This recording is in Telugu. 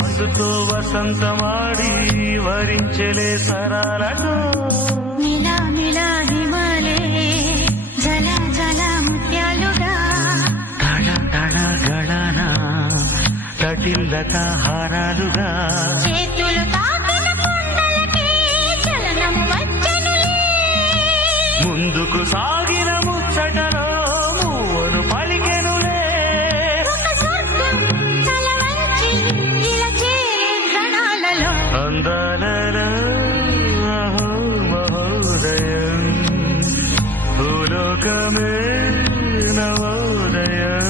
వయస్సుతో వసంతమాడి వరించలే సరాలతో మిలా మిలా హిమాలే జల జల ముత్యాలుగా తళ తళ గళన తటిల్లత హారాలుగా చేతులు తాకిన కొండలకి చలనం వచ్చనులే ముందుకు సాగిన ముచ్చటలో మూవను పలికెనులే ఒక స్వర్గం తల వంచి ఇలా చేరే క్షణాలలో అందాలలో అహో మహోదయం భూలోకమే నవోదయం